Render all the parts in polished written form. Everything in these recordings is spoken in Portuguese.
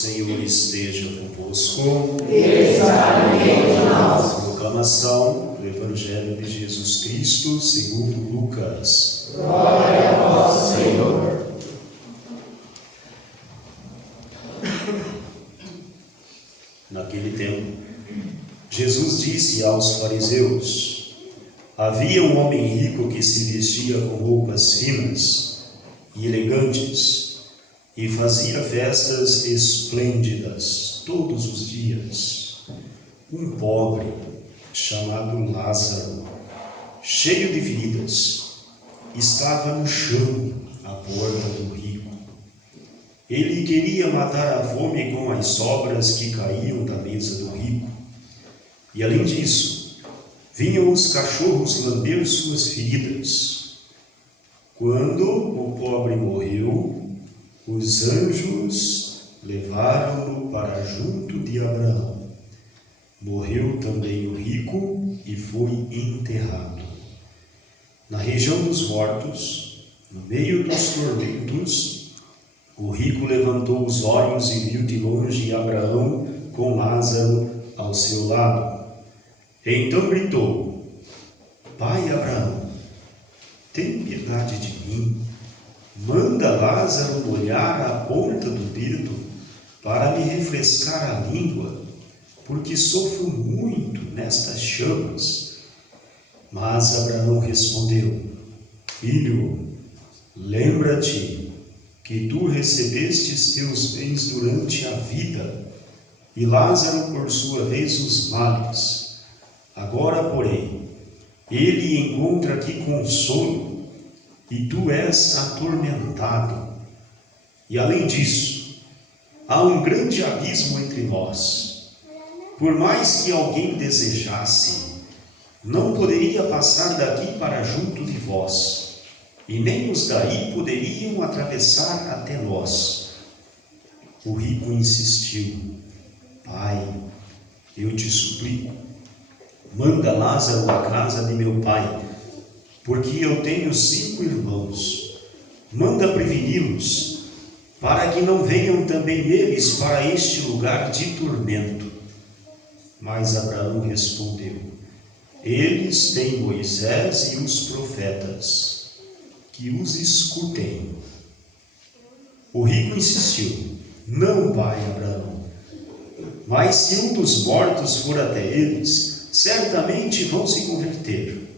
Senhor esteja convosco. Ele está no meio de nós. Proclamação do Evangelho de Jesus Cristo segundo Lucas. Glória a vós, Senhor. Naquele tempo, Jesus disse aos fariseus: havia um homem rico que se vestia com roupas finas e elegantes e fazia festas esplêndidas todos os dias. Um pobre, chamado Lázaro, cheio de feridas, estava no chão à porta do rico. Ele queria matar a fome com as sobras que caíam da mesa do rico. E além disso, vinham os cachorros lamber suas feridas. Quando o pobre morreu, os anjos levaram-no para junto de Abraão. Morreu também o rico e foi enterrado. Na região dos mortos, no meio dos tormentos, o rico levantou os olhos e viu de longe Abraão com Lázaro ao seu lado. Então gritou: Pai Abraão, tem piedade de mim. Manda Lázaro molhar a ponta do dedo para me refrescar a língua, porque sofro muito nestas chamas. Mas Abraão respondeu: Filho, lembra-te que tu recebestes teus bens durante a vida, e Lázaro, por sua vez, os males. Agora, porém, ele encontra aqui consolo, e tu és atormentado. E além disso, há um grande abismo entre nós. Por mais que alguém desejasse, não poderia passar daqui para junto de vós, e nem os daí poderiam atravessar até nós. O rico insistiu: Pai, eu te suplico, manda Lázaro à casa de meu pai, porque eu tenho 5 irmãos. Manda preveni-los, para que não venham também eles para este lugar de tormento. Mas Abraão respondeu: eles têm Moisés e os profetas, que os escutem. O rico insistiu: não, pai Abraão, mas se um dos mortos for até eles, certamente vão se converter.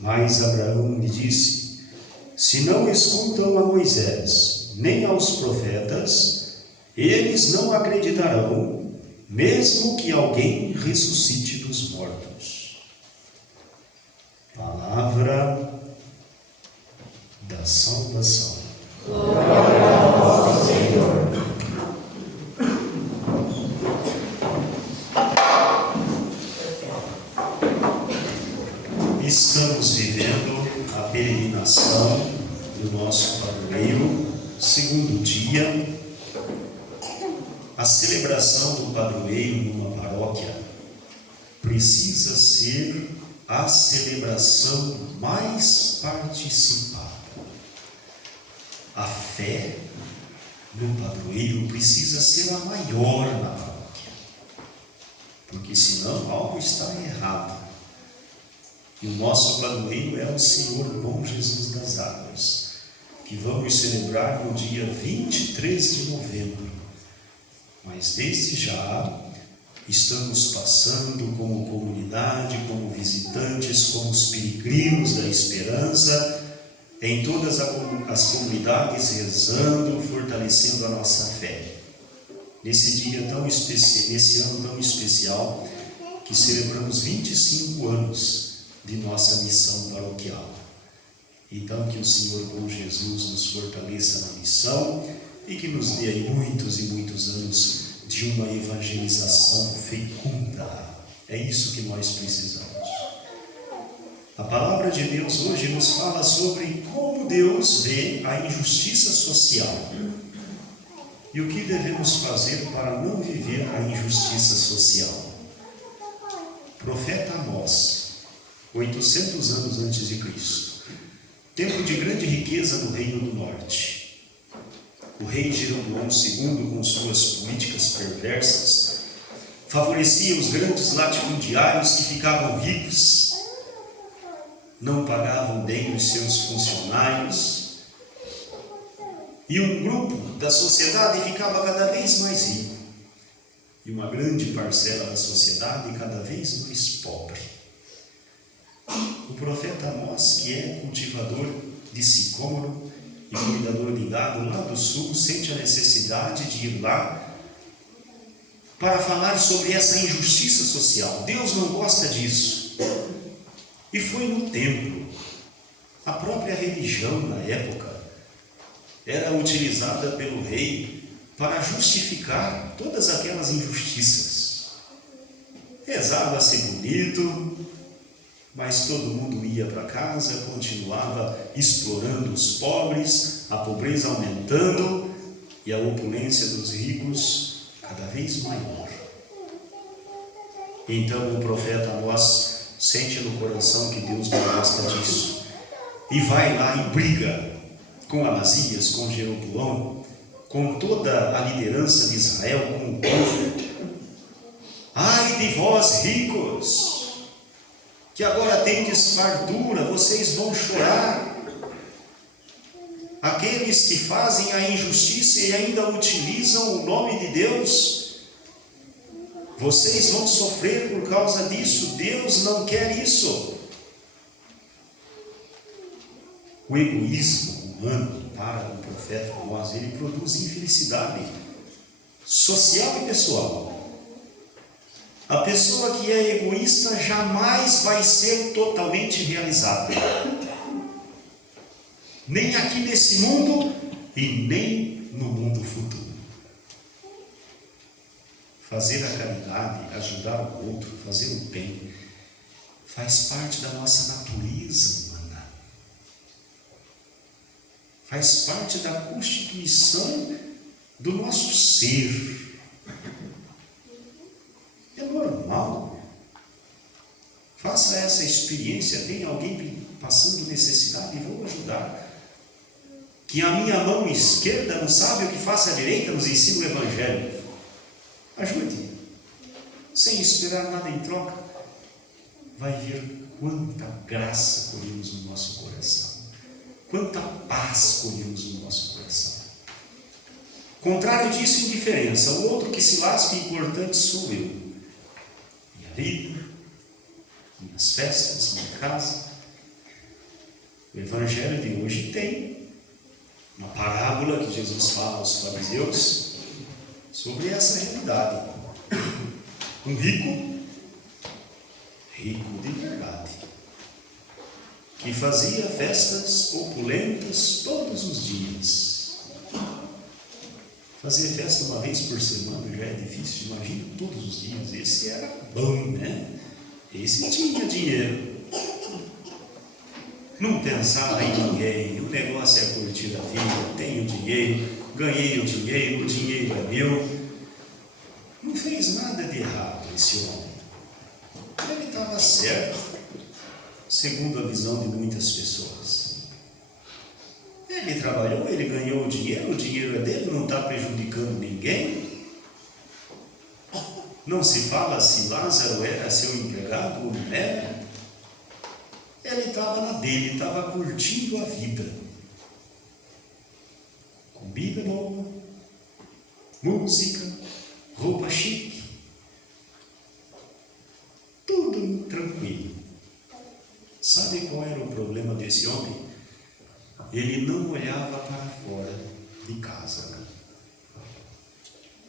Mas Abraão lhe disse: se não escutam a Moisés, nem aos profetas, eles não acreditarão, mesmo que alguém ressuscite dos mortos. Palavra da salvação. Glória a vós, Senhor. Estamos vivendo a peregrinação do nosso padroeiro, segundo dia. A celebração do padroeiro numa paróquia precisa ser a celebração mais participada. A fé no padroeiro precisa ser a maior na paróquia, porque senão algo está errado. E o nosso padroeiro é o Senhor Bom Jesus das Águas, que vamos celebrar no dia 23 de novembro. Mas desde já estamos passando como comunidade, como visitantes, como os peregrinos da esperança, em todas as comunidades, rezando, fortalecendo a nossa fé. Nesse dia tão especial, nesse ano tão especial, que celebramos 25 anos de nossa missão paroquial. Então, que o Senhor Bom Jesus nos fortaleça na missão e que nos dê aí muitos e muitos anos de uma evangelização fecunda. É isso que nós precisamos. A palavra de Deus hoje nos fala sobre como Deus vê a injustiça social e o que devemos fazer para não viver a injustiça social. Profeta Amós, 800 anos antes de Cristo, tempo de grande riqueza no Reino do Norte. o rei Jeroboão II, com suas políticas perversas, favorecia os grandes latifundiários que ficavam ricos, não pagavam bem os seus funcionários, e um grupo da sociedade ficava cada vez mais rico, e uma grande parcela da sociedade cada vez mais pobre. O profeta Amós, que é cultivador de sicômoro e cuidador de gado lá do sul, sente a necessidade de ir lá para falar sobre essa injustiça social. Deus não gosta disso. E foi no templo. A própria religião na época era utilizada pelo rei para justificar todas aquelas injustiças. Rezava-se bonito, mas todo mundo ia para casa, continuava explorando os pobres, a pobreza aumentando e a opulência dos ricos cada vez maior. Então o profeta Amós sente no coração que Deus não gosta disso e vai lá e briga com Amazias, com Jeroboão, com toda a liderança de Israel, com o povo. Ai de vós ricos, que agora tendes fartura, vocês vão chorar. Aqueles que fazem a injustiça e ainda utilizam o nome de Deus, vocês vão sofrer por causa disso. Deus não quer isso. O egoísmo humano, para o profeta Amós, ele produz infelicidade social e pessoal. A pessoa que é egoísta jamais vai ser totalmente realizada, nem aqui nesse mundo e nem no mundo futuro. Fazer a caridade, ajudar o outro, fazer o bem, faz parte da nossa natureza humana. Faz parte da constituição do nosso ser. É normal. Faça essa experiência. Tem alguém passando necessidade e vou ajudar. Que a minha mão esquerda não sabe o que faça a direita, nos ensina o Evangelho. Ajude, sem esperar nada em troca. Vai ver quanta graça colhemos no nosso coração, quanta paz colhemos no nosso coração. Contrário disso, indiferença. O outro que se lasca, importante sou eu. Minha vida, minhas festas, minha casa. O Evangelho de hoje tem uma parábola que Jesus fala aos fariseus sobre essa realidade. Um rico de verdade, que fazia festas opulentas todos os dias. Fazer festa uma vez por semana já é difícil, imagina todos os dias. Esse era bom, né? Esse tinha dinheiro. Não pensava em ninguém, o negócio é curtir a vida, tenho dinheiro, ganhei o dinheiro é meu. Não fez nada de errado esse homem. Ele estava certo, segundo a visão de muitas pessoas. Ele trabalhou, ele ganhou o dinheiro é dele, não está prejudicando ninguém. Não se fala se Lázaro era seu empregado ou não era. Ele estava na dele, estava curtindo a vida. Comida nova, música, roupa chique, tudo tranquilo. Sabe qual era o problema desse homem? Ele não olhava para fora de casa.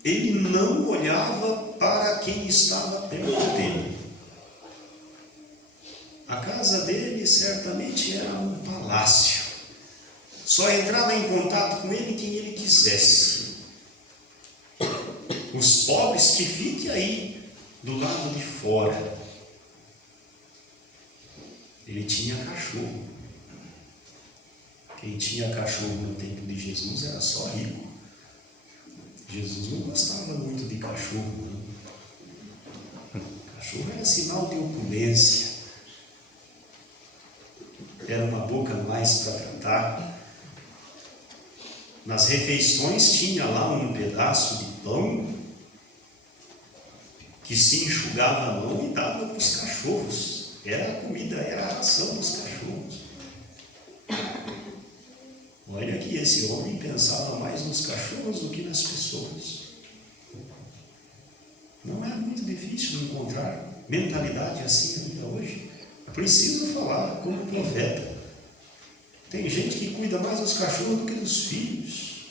Ele não olhava para quem estava perto dele. A casa dele certamente era um palácio. Só entrava em contato com ele quem ele quisesse. Os pobres que fiquem aí do lado de fora. Ele tinha cachorro. Quem tinha cachorro no tempo de Jesus era só rico. Jesus não gostava muito de cachorro, não. Cachorro era sinal de opulência. Era uma boca mais para tratar. Nas refeições tinha lá um pedaço de pão que se enxugava a mão e dava para os cachorros. Era a comida, era a ração dos cachorros. Olha que esse homem pensava mais nos cachorros do que nas pessoas. Não é muito difícil encontrar mentalidade assim ainda hoje. Preciso falar como profeta. Tem gente que cuida mais dos cachorros do que dos filhos.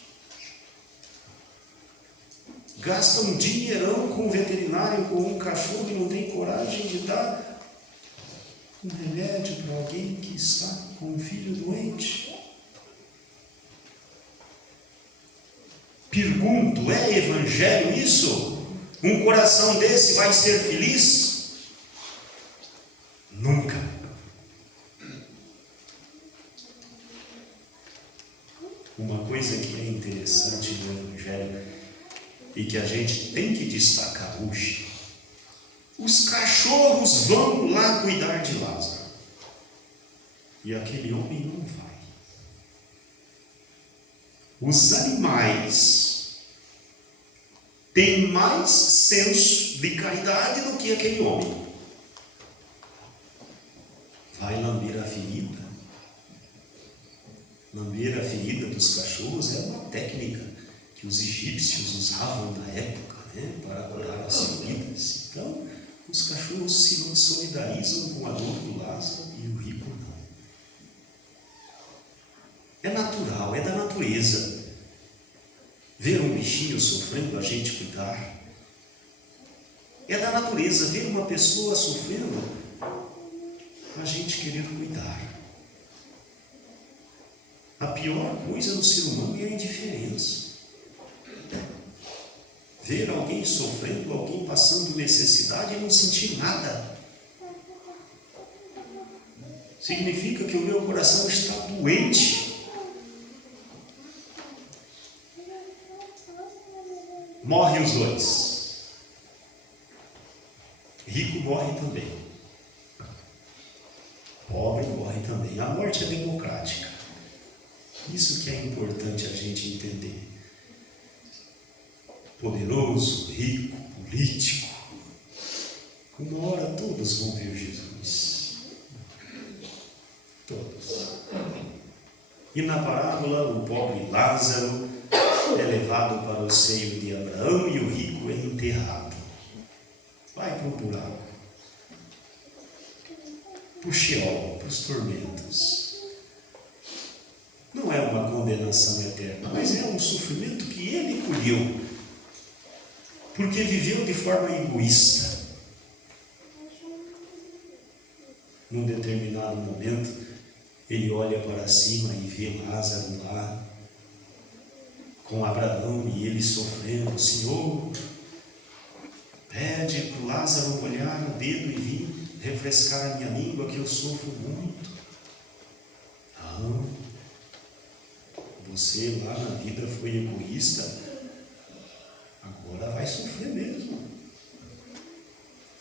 Gasta um dinheirão com um veterinário, com um cachorro e não tem coragem de dar um remédio para alguém que está com um filho doente. Pergunto, é evangelho isso? Um coração desse vai ser feliz? Nunca. Uma coisa que é interessante no evangelho e que a gente tem que destacar hoje: os cachorros vão lá cuidar de Lázaro e aquele homem não vai. Os animais têm mais senso de caridade do que aquele homem. Vai lamber a ferida. Lamber a ferida dos cachorros é uma técnica que os egípcios usavam na época, para curar as feridas. Então, os cachorros se solidarizam com a dor do Lázaro e o rico não. É natural, é da natureza. Ver um bichinho sofrendo, a gente cuidar. É da natureza ver uma pessoa sofrendo, a gente querer cuidar. A pior coisa no ser humano é a indiferença. Ver alguém sofrendo, alguém passando necessidade e não sentir nada. Significa que o meu coração está doente. Morrem os dois. Rico morre também. Pobre morre também. A morte é democrática. Isso que é importante a gente entender. Poderoso, rico, político. Uma hora todos vão ver Jesus. Todos. E na parábola, o pobre Lázaro é levado para o seio de Abraão e o rico é enterrado. Vai para o buraco. Para o Sheol, para os tormentos. Não é uma condenação eterna, mas é um sofrimento que ele colheu, porque viveu de forma egoísta. Num determinado momento, ele olha para cima e vê Lázaro lá, com Abraão e ele sofrendo. Senhor, pede para o Lázaro molhar o dedo e vir refrescar a minha língua, que eu sofro muito. Não. Você lá na vida foi egoísta, agora vai sofrer mesmo.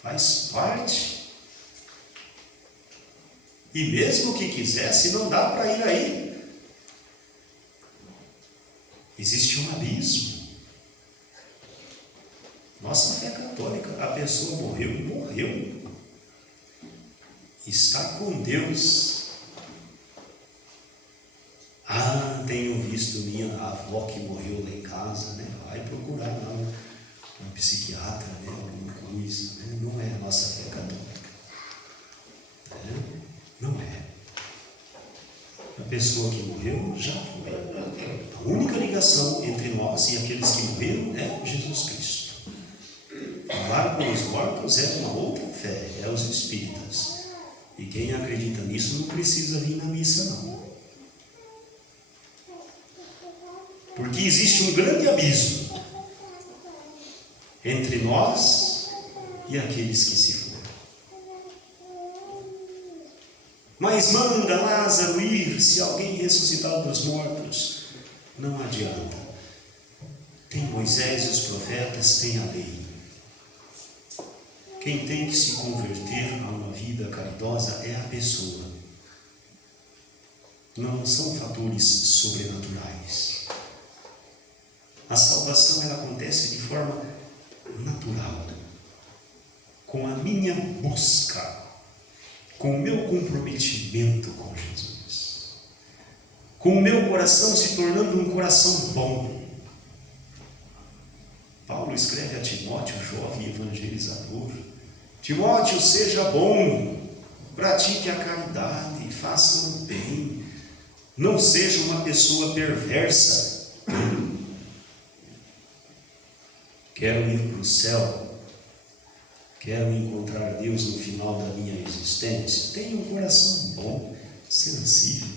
Faz parte. E mesmo que quisesse, não dá para ir aí. Existe um abismo. Nossa fé católica, a pessoa morreu. Está com Deus. Tenho visto minha avó que morreu lá em casa, vai procurar lá um psiquiatra, alguma coisa, Não é a nossa fé católica. Não é. A pessoa que morreu já foi. A única ligação entre nós e aqueles que morreram é Jesus Cristo. Falar com os mortos é uma outra fé, é os espíritas. E quem acredita nisso não precisa vir na missa, não. Porque existe um grande abismo entre nós e aqueles que se foram. Mas manda Lázaro ir, se alguém ressuscitar dos mortos. Não adianta. Tem Moisés e os profetas, tem a lei. Quem tem que se converter a uma vida caridosa é a pessoa. Não são fatores sobrenaturais. A salvação ela acontece de forma natural, com a minha busca, com o meu comprometimento com Jesus, com o meu coração se tornando um coração bom. Paulo escreve a Timóteo, jovem evangelizador: Timóteo, seja bom, pratique a caridade, faça o bem, não seja uma pessoa perversa. Quero ir para o céu, quero encontrar Deus no final da minha existência. Tenha um coração bom, sensível,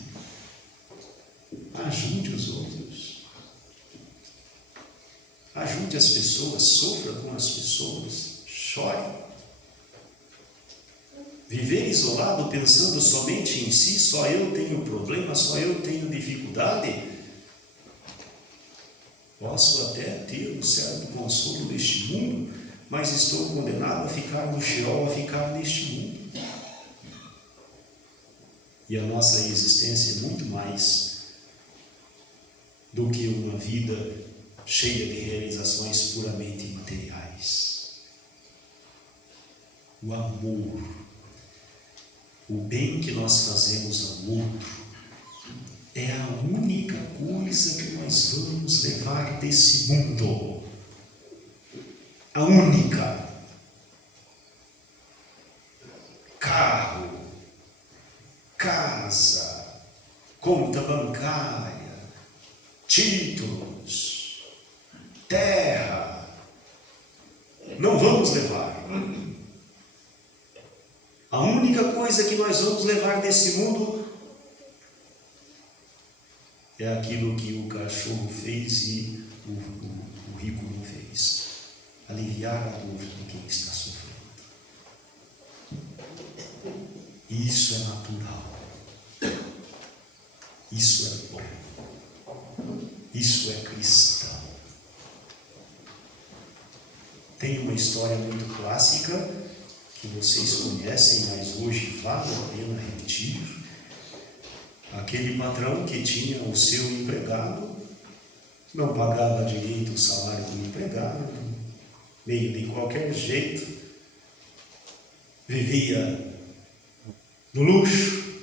ajude os outros, ajude as pessoas, sofra com as pessoas, chore. Viver isolado pensando somente em si, só eu tenho problema, só eu tenho dificuldade. Posso até ter um certo consolo neste mundo, mas estou condenado a ficar no Sheol, a ficar neste mundo. E a nossa existência é muito mais do que uma vida cheia de realizações puramente materiais. O amor, o bem que nós fazemos ao outro, é a única coisa que nós vamos levar desse mundo. A única. Carro, casa, conta bancária, títulos, terra. Não vamos levar. A única coisa que nós vamos levar desse mundo é aquilo que o cachorro fez e o rico não fez: aliviar a dor de quem está sofrendo. Isso é natural, isso é bom, isso é cristão. Tem uma história muito clássica que vocês conhecem, mas hoje vale a pena repetir. Aquele patrão que tinha o seu empregado, não pagava direito o salário do empregado, meio de qualquer jeito, vivia no luxo,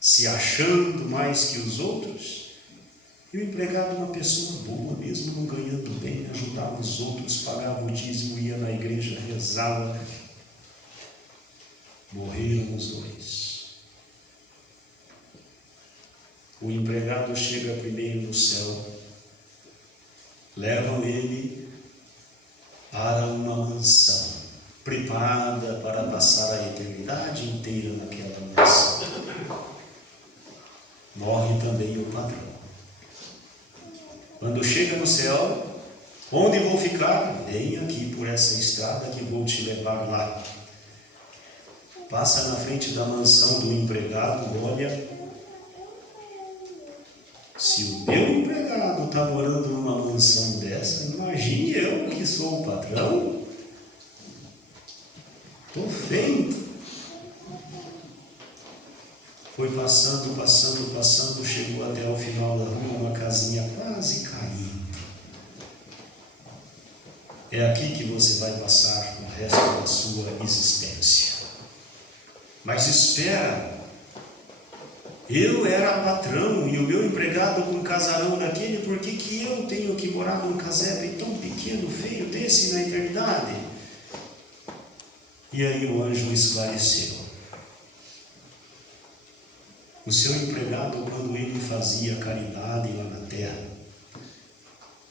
se achando mais que os outros. E o empregado, uma pessoa boa, mesmo não ganhando bem, ajudava os outros, pagava o dízimo, ia na igreja, rezava. Morreram os dois. O empregado chega primeiro no céu, levam ele para uma mansão, preparada para passar a eternidade inteira naquela mansão. Morre também o patrão. Quando chega no céu, onde vou ficar? Vem aqui por essa estrada que vou te levar lá. Passa na frente da mansão do empregado, olha. Se o meu empregado está morando numa mansão dessa, imagine eu que sou o patrão. Estou feito. Foi passando, chegou até o final da rua, uma casinha quase caindo. É aqui que você vai passar o resto da sua existência. Mas espera. Eu era patrão e o meu empregado com um casarão daquele, por que eu tenho que morar num casebre tão pequeno, feio desse na eternidade? E aí o anjo esclareceu. O seu empregado, quando ele fazia caridade lá na terra,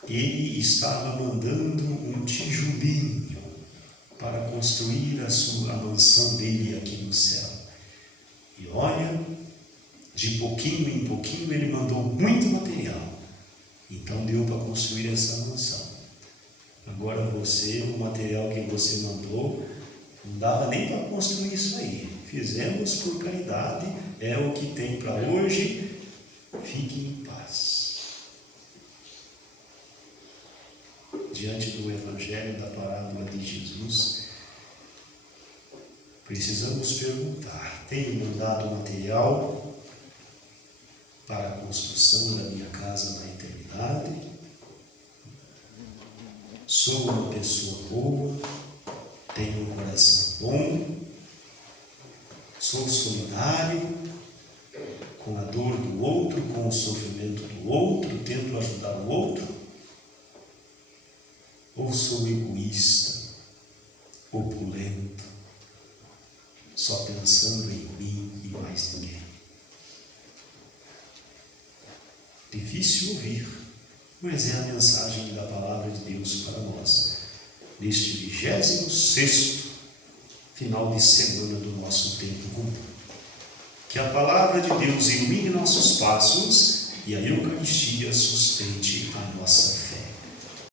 ele estava mandando um tijolinho para construir a mansão dele aqui no céu. E olha, de pouquinho em pouquinho ele mandou muito material. Então deu para construir essa mansão. Agora você, o material que você mandou, não dava nem para construir isso aí. Fizemos por caridade, é o que tem para hoje, fique em paz. Diante do Evangelho, da parábola de Jesus, precisamos perguntar: tenho mandado material para a construção da minha casa na eternidade? Sou uma pessoa boa, tenho um coração bom, sou solidário com a dor do outro, com o sofrimento do outro, tento ajudar o outro? Ou sou egoísta, opulento, só pensando em mim e mais ninguém? Difícil ouvir, mas é a mensagem da palavra de Deus para nós, neste 26º final de semana do nosso tempo comum. Que a palavra de Deus ilumine nossos passos e a Eucaristia sustente a nossa fé.